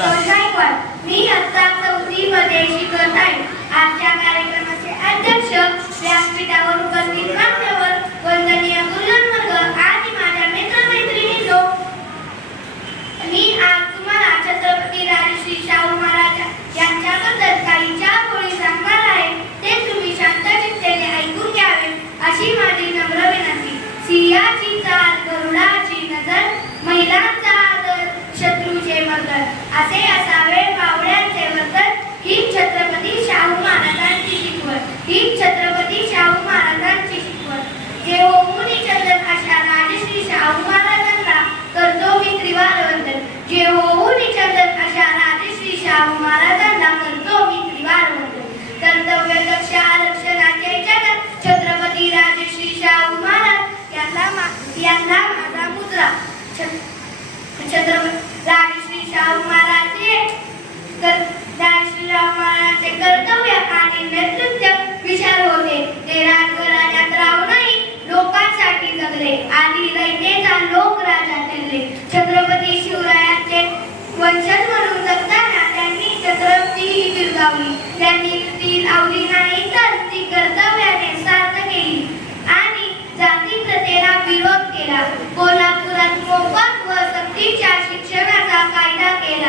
संतोष गायकवाड. मी आता 4वी मध्ये शिकत आहे. आजच्या कार्यक्रमाचे अध्यक्ष, व्यासपीठावर उपस्थित मान्यवर, वंदनीय गुरुजन वर्ग आणि माझ्या मित्रमैत्रिणींनो, मी आज तुम्हाला छत्रपती राजश्री शाहू महाराज यांच्याबद्दल काही 4 ओळी सांगणार आहे. ते तुम्ही शांत चित्तेने ऐकून घ्यावे अशी माझी नम्र विनंती. सिंहाची चाल, गरुडाची नजर, महिलांचा आदर, शत्रूचे मर्दन, असे असावे पावड्यांचे वर्तन. ही छत्रपती शाहू महाराजांची शिकवण, ही छत्रपती शाहू महाराजांची शिकवण. जे होऊन चंदन अशा राजश्री शाहू महाराजांना करतो मी त्रिवार वंदन. जे होऊन चंदन अशा राजश्री शाहू महाराजांना करतो मी त्रिवार वंदन. कर्तव्य दक्ष आरक्षणाचे जगत छत्रपती राजश्री शाहू महाराज यांना माझा मुद्रा. छत्रपती राजश्री शाहू महाराजांचे कर्तव्य आणि नेतृत्व विशाल होते. ते राजघराण्यात राहूनही लोकांसाठी जगले आणि रयतेचा लोकराजा ठरले. छत्रपती शिवरायांचे वंशज म्हणून जगताना त्यांनी छत्रपती ही बिरदावली. त्यांनी ती लावली नाही तर ती कर्तव्याने सार्थ केली आणि जाती प्रथेला विरोध केला. कोल्हापुरात मोफत व सक्तीच्या शिक्षणाचा कायदा केला.